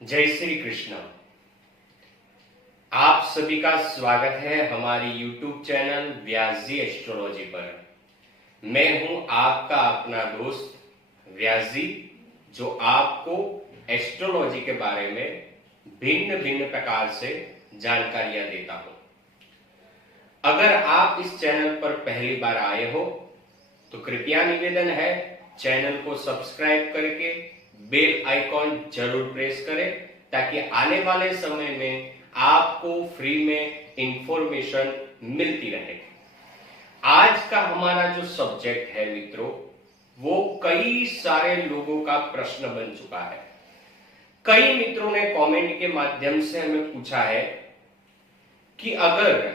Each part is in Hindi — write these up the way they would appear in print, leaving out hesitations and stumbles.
जय श्री कृष्ण। आप सभी का स्वागत है हमारी YouTube चैनल व्यास जी एस्ट्रोलॉजी पर। मैं हूं आपका अपना दोस्त व्यास जी, जो आपको एस्ट्रोलॉजी के बारे में भिन्न भिन्न प्रकार से जानकारियां देता हूं। अगर आप इस चैनल पर पहली बार आए हो तो कृपया निवेदन है, चैनल को सब्सक्राइब करके बेल आइकॉन जरूर प्रेस करें, ताकि आने वाले समय में आपको फ्री में इंफॉर्मेशन मिलती रहे। आज का हमारा जो सब्जेक्ट है मित्रों, वो कई सारे लोगों का प्रश्न बन चुका है। कई मित्रों ने कमेंट के माध्यम से हमें पूछा है कि अगर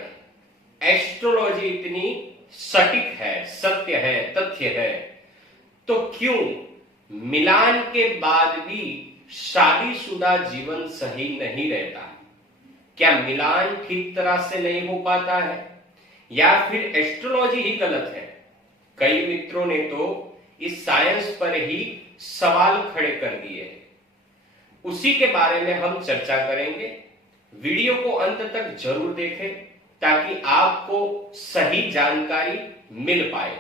एस्ट्रोलॉजी इतनी सटीक है, सत्य है, तथ्य है, तो क्यों मिलान के बाद भी शादीशुदा जीवन सही नहीं रहता? क्या मिलान ठीक तरह से नहीं हो पाता है, या फिर एस्ट्रोलॉजी ही गलत है? कई मित्रों ने तो इस साइंस पर ही सवाल खड़े कर दिए हैं। उसी के बारे में हम चर्चा करेंगे। वीडियो को अंत तक जरूर देखें, ताकि आपको सही जानकारी मिल पाए,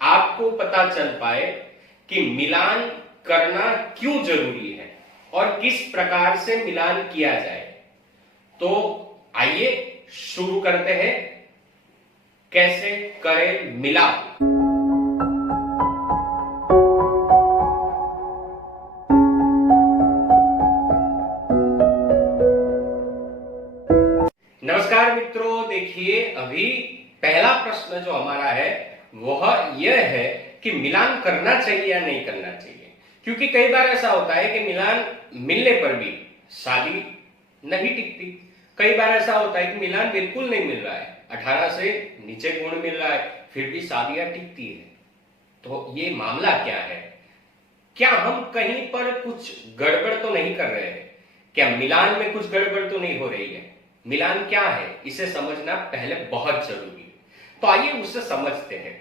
आपको पता चल पाए कि मिलान करना क्यों जरूरी है और किस प्रकार से मिलान किया जाए। तो आइए शुरू करते हैं, कैसे करें मिलान। नमस्कार मित्रों, देखिए अभी पहला प्रश्न जो हमारा है वह यह है कि मिलान करना चाहिए या नहीं करना चाहिए। क्योंकि कई बार ऐसा होता है कि मिलान मिलने पर भी शादी नहीं टिकती। कई बार ऐसा होता है कि मिलान बिल्कुल नहीं मिल रहा है, 18 से नीचे गुण मिल रहा है, फिर भी शादियां टिकती है। तो ये मामला क्या है? क्या हम कहीं पर कुछ गड़बड़ तो नहीं कर रहे हैं? क्या मिलान में कुछ गड़बड़ तो नहीं हो रही है? मिलान क्या है, इसे समझना पहले बहुत जरूरी है। तो आइए उससे समझते हैं।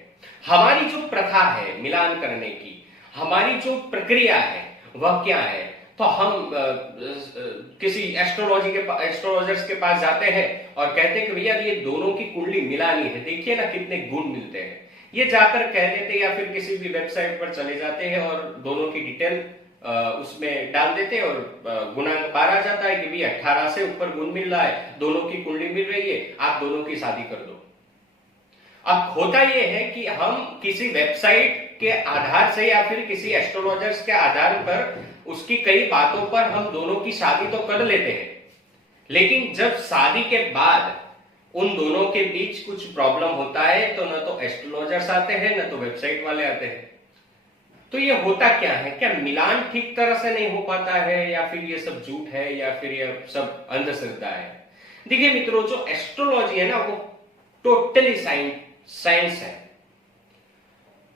हमारी जो प्रथा है मिलान करने की, हमारी जो प्रक्रिया है वह क्या है। तो हम किसी एस्ट्रोलॉजर्स के पास जाते हैं और कहते हैं कि भैया ये दोनों की कुंडली मिलानी है, देखिए ना कितने गुण मिलते हैं। ये जाकर कह देते हैं, या फिर किसी भी वेबसाइट पर चले जाते हैं और दोनों की डिटेल उसमें डाल देते हैं और गुणांक बाहर आ जाता है कि भाई 18 से ऊपर गुण मिल रहा है, दोनों की कुंडली मिल रही है, आप दोनों की शादी कर दो। अब होता यह है कि हम किसी वेबसाइट के आधार से या फिर किसी एस्ट्रोलॉजर्स के आधार पर उसकी कई बातों पर हम दोनों की शादी तो कर लेते हैं, लेकिन जब शादी के बाद उन दोनों के बीच कुछ प्रॉब्लम होता है तो न तो एस्ट्रोलॉजर्स आते हैं, न तो वेबसाइट वाले आते हैं। तो ये होता क्या है? क्या मिलान ठीक तरह से नहीं हो पाता है, या फिर ये सब झूठ है, या फिर ये सब अंधश्रद्धा है? देखिए मित्रों, जो एस्ट्रोलॉजी है ना, वो टोटली साइंस है,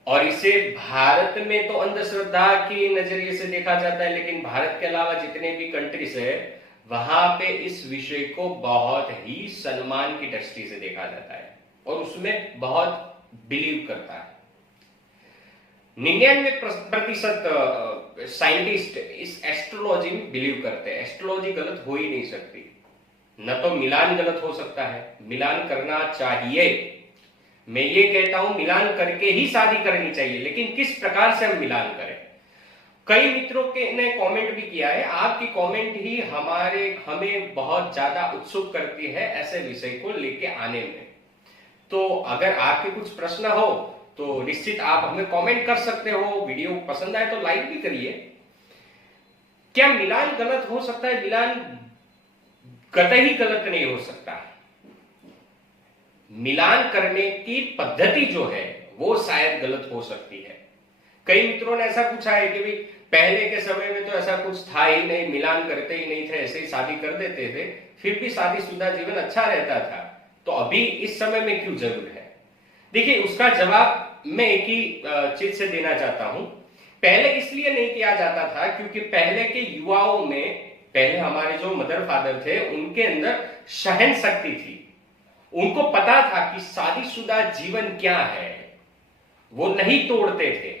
और इसे भारत में तो अंधश्रद्धा की नजरिए से देखा जाता है, लेकिन भारत के अलावा जितने भी कंट्रीज है वहां पे इस विषय को बहुत ही सम्मान की दृष्टि से देखा जाता है और उसमें बहुत बिलीव करता है। 99% साइंटिस्ट इस एस्ट्रोलॉजी में बिलीव करते हैं। एस्ट्रोलॉजी गलत हो ही नहीं सकती। न तो मिलान गलत हो सकता है, मिलान करना चाहिए। मैं ये कहता हूं मिलान करके ही शादी करनी चाहिए, लेकिन किस प्रकार से हम मिलान करें। कई मित्रों के ने कमेंट भी किया है। आपकी कमेंट ही हमें बहुत ज्यादा उत्सुक करती है ऐसे विषय को लेके आने में। तो अगर आपके कुछ प्रश्न हो तो निश्चित आप हमें कमेंट कर सकते हो। वीडियो पसंद आए तो लाइक भी करिए। क्या मिलान गलत हो सकता है? मिलान कतई गलत नहीं हो सकता। मिलान करने की पद्धति जो है वो शायद गलत हो सकती है। कई मित्रों ने ऐसा पूछा है कि भाई पहले के समय में तो ऐसा कुछ था ही नहीं, मिलान करते ही नहीं थे, ऐसे ही शादी कर देते थे, फिर भी शादीशुदा जीवन अच्छा रहता था, तो अभी इस समय में क्यों जरूर है? देखिए उसका जवाब मैं एक ही चीज से देना चाहता हूं। पहले इसलिए नहीं किया जाता था क्योंकि पहले के युवाओं में, पहले हमारे जो मदर फादर थे उनके अंदर सहन शक्ति थी। उनको पता था कि शादीशुदा जीवन क्या है, वो नहीं तोड़ते थे।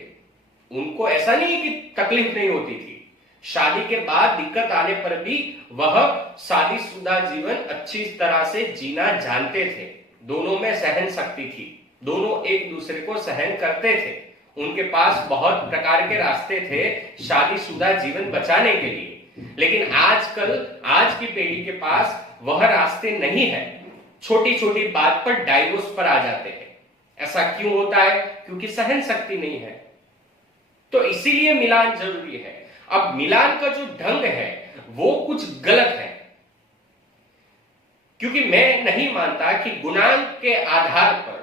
उनको ऐसा नहीं कि तकलीफ नहीं होती थी, शादी के बाद दिक्कत आने पर भी वह शादीशुदा जीवन अच्छी तरह से जीना जानते थे। दोनों में सहन शक्ति थी, दोनों एक दूसरे को सहन करते थे, उनके पास बहुत प्रकार के रास्ते थे शादीशुदा जीवन बचाने के लिए। लेकिन आजकल आज की पीढ़ी के पास वह रास्ते नहीं है, छोटी छोटी बात पर डाइवोर्स पर आ जाते हैं। ऐसा क्यों होता है? क्योंकि सहन शक्ति नहीं है। तो इसीलिए मिलान जरूरी है। अब मिलान का जो ढंग है वो कुछ गलत है, क्योंकि मैं नहीं मानता कि गुणांक के आधार पर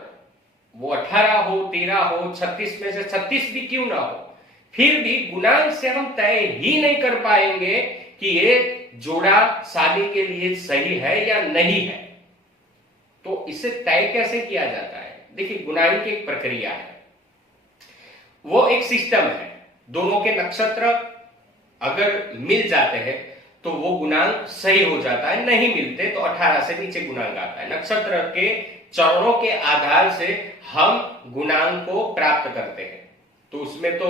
वो 18 हो, 13 हो, 36 में से 36 भी क्यों ना हो, फिर भी गुणांक से हम तय ही नहीं कर पाएंगे कि ये जोड़ा शादी के लिए सही है या नहीं है। तो इसे तय कैसे किया जाता है? देखिए, गुणांक की एक प्रक्रिया है, वो एक सिस्टम है। दोनों के नक्षत्र अगर मिल जाते हैं तो वो गुणांक सही हो जाता है, नहीं मिलते तो 18 से नीचे गुणांक आता है। नक्षत्र के चरणों के आधार से हम गुणांक को प्राप्त करते हैं। तो उसमें तो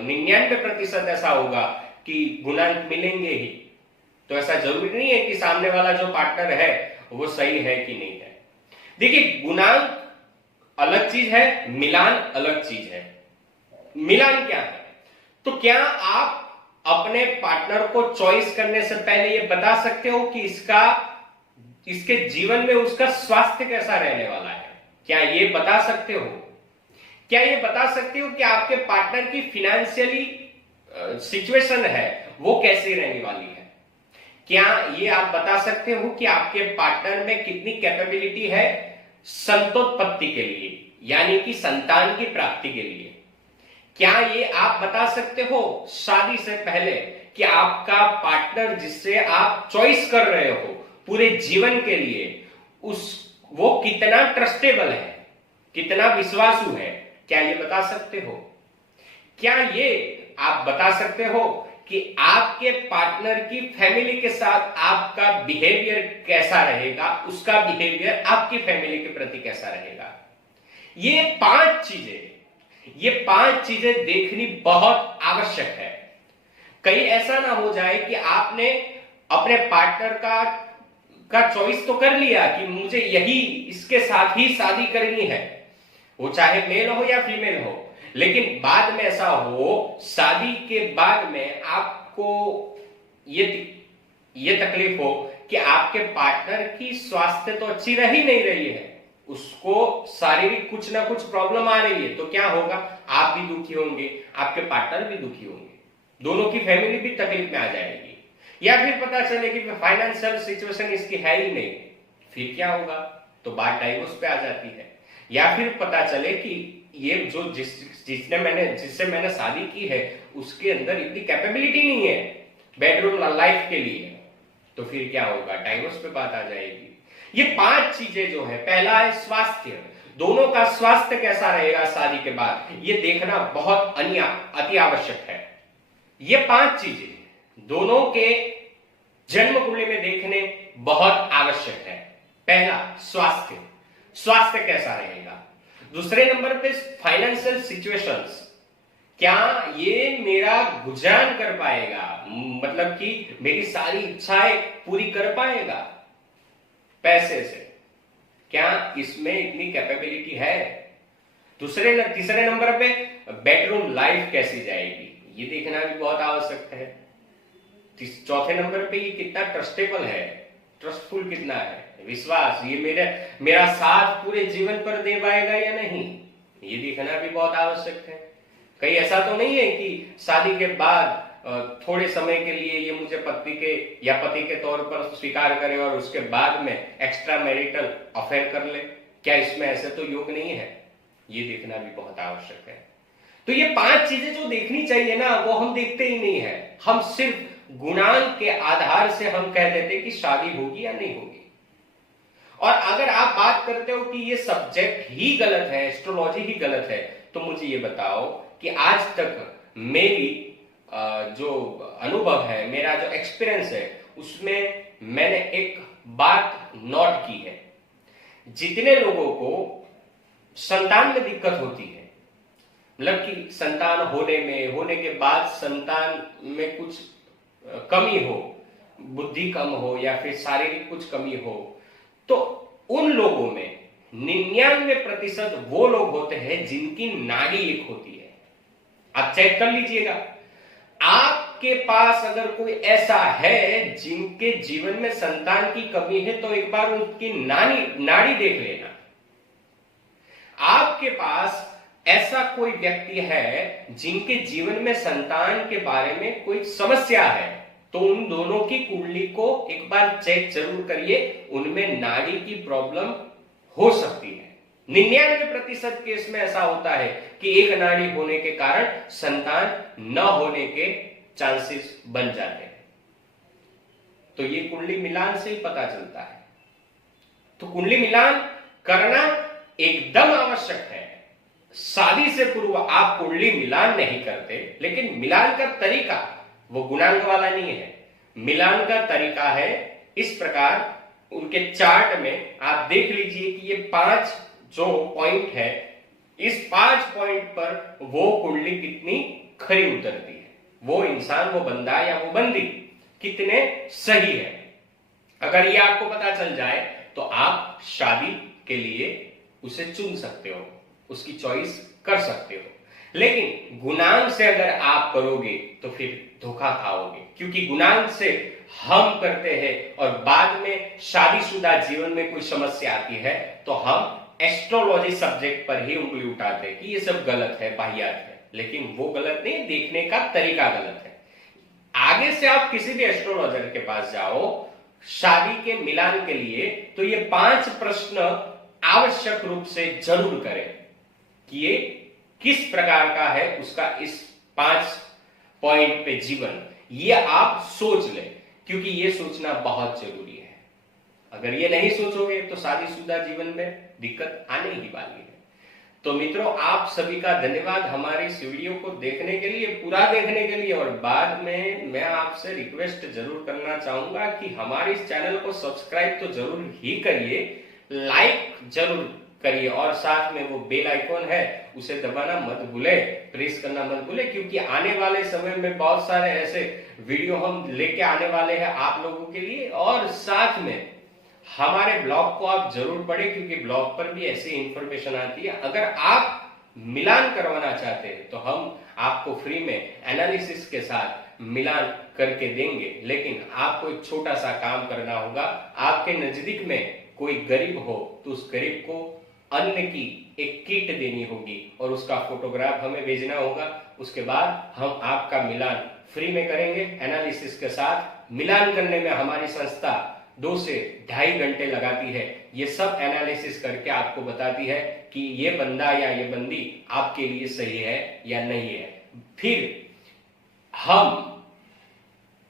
99% ऐसा होगा कि गुणांक मिलेंगे ही। तो ऐसा जरूरी नहीं है कि सामने वाला जो पार्टनर है वो सही है कि नहीं है। देखिए, गुणांक अलग चीज है, मिलान अलग चीज है। मिलान क्या है? तो क्या आप अपने पार्टनर को चॉइस करने से पहले ये बता सकते हो कि इसके जीवन में उसका स्वास्थ्य कैसा रहने वाला है? क्या ये बता सकते हो? क्या ये बता सकते हो कि आपके पार्टनर की फिनेंशियली सिचुएशन है वो कैसी रहने वाली है? क्या ये आप बता सकते हो कि आपके पार्टनर में कितनी कैपेबिलिटी है संतानोत्पत्ति के लिए, यानी कि संतान की प्राप्ति के लिए? क्या ये आप बता सकते हो शादी से पहले कि आपका पार्टनर जिससे आप चॉइस कर रहे हो पूरे जीवन के लिए वो कितना ट्रस्टेबल है, कितना विश्वासु है? क्या ये बता सकते हो? क्या ये आप बता सकते हो कि आपके पार्टनर की फैमिली के साथ आपका बिहेवियर कैसा रहेगा, उसका बिहेवियर आपकी फैमिली के प्रति कैसा रहेगा? ये पांच चीजें देखनी बहुत आवश्यक है। कहीं ऐसा ना हो जाए कि आपने अपने पार्टनर का चॉइस तो कर लिया कि मुझे इसके साथ ही शादी करनी है, वो चाहे मेल हो या फीमेल हो, लेकिन बाद में ऐसा हो, शादी के बाद में आपको ये तकलीफ हो कि आपके पार्टनर की स्वास्थ्य तो अच्छी रह ही नहीं रही है, उसको शारीरिक कुछ ना कुछ प्रॉब्लम आ रही है। तो क्या होगा? आप भी दुखी होंगे, आपके पार्टनर भी दुखी होंगे, दोनों की फैमिली भी तकलीफ में आ जाएगी। या फिर पता चले कि फाइनेंशियल सिचुएशन इसकी है ही नहीं, फिर क्या होगा? तो बात डाइवोर्स पे आ जाती है। या फिर पता चले कि ये जो जिससे मैंने शादी की है उसके अंदर इतनी कैपेबिलिटी नहीं है बेडरूम लाइफ के लिए, तो फिर क्या होगा? डाइवोर्स पे बात आ जाएगी। ये 5 चीजें जो है, पहला है स्वास्थ्य, दोनों का स्वास्थ्य कैसा रहेगा शादी के बाद, ये देखना बहुत अति आवश्यक है। ये 5 चीजें दोनों के जन्म कुंडली में देखने बहुत आवश्यक है। पहला, स्वास्थ्य कैसा रहेगा। दूसरे नंबर पे फाइनेंशियल सिचुएशंस, क्या ये मेरा गुजारा कर पाएगा, मतलब कि मेरी सारी इच्छाएं पूरी कर पाएगा पैसे से, क्या इसमें इतनी कैपेबिलिटी है। तीसरे नंबर पे बेडरूम लाइफ कैसी जाएगी, ये देखना भी बहुत आवश्यक है। चौथे नंबर पे ये कितना ट्रस्टेबल है, ट्रस्टफुल कितना है, विश्वास, ये मेरा साथ पूरे जीवन पर दे पाएगा या नहीं, ये देखना भी बहुत आवश्यक है। कहीं ऐसा तो नहीं है कि शादी के बाद थोड़े समय के लिए ये मुझे पति के तौर पर स्वीकार करे और उसके बाद में एक्स्ट्रा मैरिटल अफेयर कर ले, क्या इसमें ऐसे तो योग नहीं है, ये देखना भी बहुत आवश्यक है। तो ये 5 चीजें जो देखनी चाहिए ना, वो हम देखते ही नहीं है। हम सिर्फ गुणांक के आधार से हम कह देते कि शादी होगी या नहीं होगी। और अगर आप बात करते हो कि ये सब्जेक्ट ही गलत है, एस्ट्रोलॉजी ही गलत है, तो मुझे ये बताओ कि आज तक मेरी जो अनुभव है, मेरा जो एक्सपीरियंस है, उसमें मैंने एक बात नोट की है, जितने लोगों को संतान में दिक्कत होती है मतलब कि संतान होने के बाद संतान में कुछ कमी हो, बुद्धि कम हो या फिर शारीरिक कुछ कमी हो, तो उन लोगों में 99% वो लोग होते हैं जिनकी नाड़ी एक होती है। आप चेक कर लीजिएगा, आपके पास अगर कोई ऐसा है जिनके जीवन में संतान की कमी है तो एक बार उनकी नाड़ी देख लेना। आपके पास ऐसा कोई व्यक्ति है जिनके जीवन में संतान के बारे में कोई समस्या है तो उन दोनों की कुंडली को एक बार चेक जरूर करिए, उनमें नाड़ी की प्रॉब्लम हो सकती है। 99% केस में ऐसा होता है कि एक नाड़ी होने के कारण संतान न होने के चांसेस बन जाते हैं। तो ये कुंडली मिलान से ही पता चलता है। तो कुंडली मिलान करना एकदम आवश्यक है। शादी से पूर्व आप कुंडली मिलान नहीं करते, लेकिन मिलान का तरीका वो गुणांक वाला नहीं है। मिलान का तरीका है इस प्रकार, उनके चार्ट में आप देख लीजिए कि ये 5 जो पॉइंट है, इस 5 पॉइंट पर वो कुंडली कितनी खरी उतरती है, वो इंसान, वो बंदा या वो बंदी कितने सही है। अगर ये आपको पता चल जाए तो आप शादी के लिए उसे चुन सकते हो, उसकी चॉइस कर सकते हो। लेकिन गुणांक से अगर आप करोगे तो फिर धोखा खाओगे, क्योंकि गुणांक से हम करते हैं और बाद में शादीशुदा जीवन में कोई समस्या आती है तो हम एस्ट्रोलॉजी सब्जेक्ट पर ही उंगली उठाते हैं कि ये सब गलत है, बाहियात है। लेकिन वो गलत नहीं, देखने का तरीका गलत है। आगे से आप किसी भी एस्ट्रोलॉजर के पास जाओ शादी के मिलान के लिए तो ये 5 प्रश्न आवश्यक रूप से जरूर करें कि ये किस प्रकार का है उसका इस 5 पॉइंट पे जीवन, ये आप सोच लें, क्योंकि ये सोचना बहुत जरूरी है। अगर ये नहीं सोचोगे तो शादीशुदा जीवन में दिक्कत आने ही वाली है। तो मित्रों, आप सभी का धन्यवाद हमारी इस वीडियो को देखने के लिए, पूरा देखने के लिए। और बाद में मैं आपसे रिक्वेस्ट जरूर करना चाहूंगा कि हमारे इस चैनल को सब्सक्राइब तो जरूर ही करिए, लाइक जरूर करिए और साथ में वो बेल आइकॉन है उसे दबाना मत भूले, प्रेस करना मत भूले, क्योंकि आने वाले समय में बहुत सारे ऐसे वीडियो हम लेके आने वाले हैं आप लोगों के लिए। और साथ में हमारे ब्लॉग को आप जरूर पढ़ें, क्योंकि ब्लॉग पर भी ऐसी इंफॉर्मेशन आती है। अगर आप मिलान करवाना चाहते हैं तो हम आपको फ्री में एनालिसिस के साथ मिलान करके देंगे, लेकिन आपको एक छोटा सा काम करना होगा। आपके नजदीक में कोई गरीब हो तो उस गरीब को अन्न की एक किट देनी होगी और उसका फोटोग्राफ हमें भेजना होगा। उसके बाद हम आपका मिलान फ्री में करेंगे एनालिसिस के साथ। मिलान करने में हमारी संस्था 2 से 2.5 घंटे लगाती है। ये सब एनालिसिस करके आपको बताती है कि ये बंदा या ये बंदी आपके लिए सही है या नहीं है। फिर हम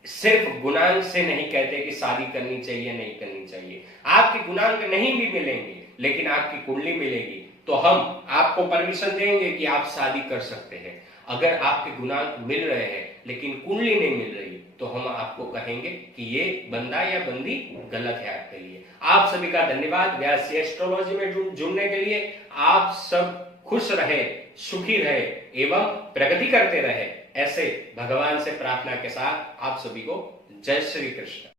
सिर्फ गुणांक से नहीं कहते कि शादी करनी चाहिए नहीं करनी चाहिए। आपके गुणांक नहीं भी मिलेंगे लेकिन आपकी कुंडली मिलेगी तो हम आपको परमिशन देंगे कि आप शादी कर सकते हैं। अगर आपके गुणांक मिल रहे हैं लेकिन कुंडली नहीं मिल रही तो हम आपको कहेंगे कि ये बंदा या बंदी गलत है आपके लिए। आप सभी का धन्यवाद व्यास एस्ट्रोलॉजी में जुड़ने के लिए। आप सब खुश रहे, सुखी रहे एवं प्रगति करते रहे, ऐसे भगवान से प्रार्थना के साथ आप सभी को जय श्री कृष्ण।